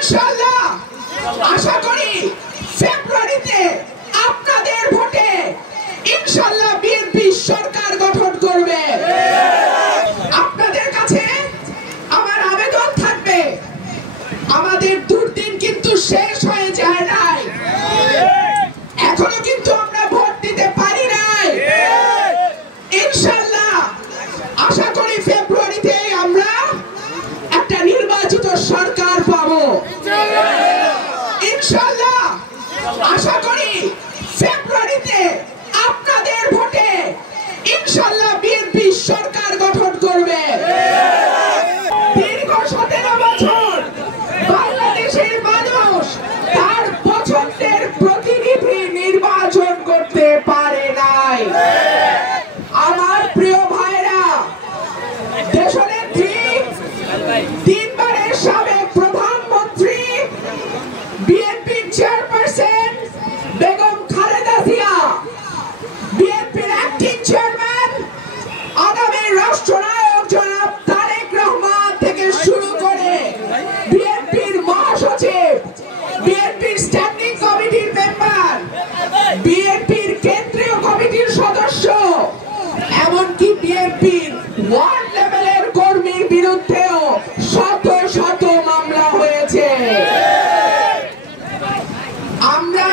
ইনশাআল্লাহ আশা করি ফেব্রুয়ারিতে আপনাদের ভোটে ইনশাআল্লাহ বিএনপি সরকার গঠন করবে। আপনাদের কাছে আমার আবেদন থাকবে, আমাদের দুর্দিন কিন্তু শেষ হয়ে যায় নাই, এখনো কিন্তু আমরা ভোট দিতে পারি নাই। ইনশাআল্লাহ আশা করি ফেব্রুয়ারিতে আমরা একটা নির্বাচিত সরকার পাবো। ইনশাআল্লাহ আশা করি ফেব্রুয়ারিতে আপনাদের ভোটে ইনশাআল্লাহ বিএনপি সরকার গঠন করবে। দীর্ঘ 17 বছর বাংলাদেশের মানুষ তার পছন্দের প্রতিনিধি নির্বাচন করতে পারে নাই। আমার প্রিয় ভাইরা, দেশনেত্রী, 3 বারের সাবেক প্রধানমন্ত্রী, বিএনপির চেয়ারপারসন বেগম খালেদা জিয়া, বিএনপির অ্যাক্টিং চেয়ারম্যান আগামী রাষ্ট্রনায়ক জনাব তারেক রহমান থেকে শুরু করে বিএনপির মহাসচিব, বিএনপির স্ট্যান্ডিং কমিটির মেম্বার, বিএনপির কেন্দ্রীয় কমিটির সদস্য, এমনকি বিএনপির ওয়ার্ড লেভেলের কর্মীর বিরুদ্ধেও শত শত মামলা হয়েছে। আমরা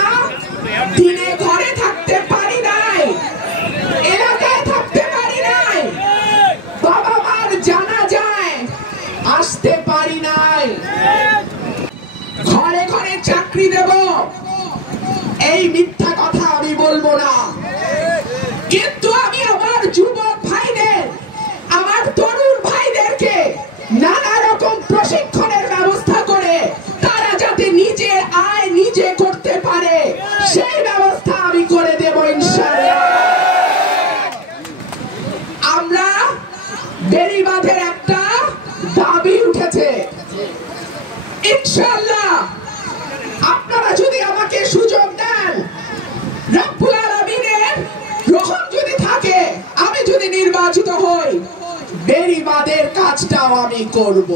দিনে ঘরে থাকতে পারি নাই, এলাকায় থাকতে পারি নাই, বাবা মার জানাজায় আসতে পারি নাই, ঘরে ঘরে চাকরি দেব এই মিথ্যা কথা আমি বলবো না। কিন্তু আমি আমার যুবক ভাইদের, আমার তরুণ ভাইদেরকে নানা রকম প্রশিক্ষণের ব্যবস্থা করে তারা যাতে নিজের আয় নিজে করতে পারে সেই ব্যবস্থা আমি করে দেব ইনশাআল্লাহ। আমরা বেড়িবাঁধের একটা দাবি উঠেছে, ইনশাআল্লাহ আপনারা যদি আমাকে সুযোগ দেন, রব্বুল আলামিনের রহম যদি থাকে, আমি যদি নির্বাচিত হই, বেড়িবাঁধের কাজটাও আমি করব।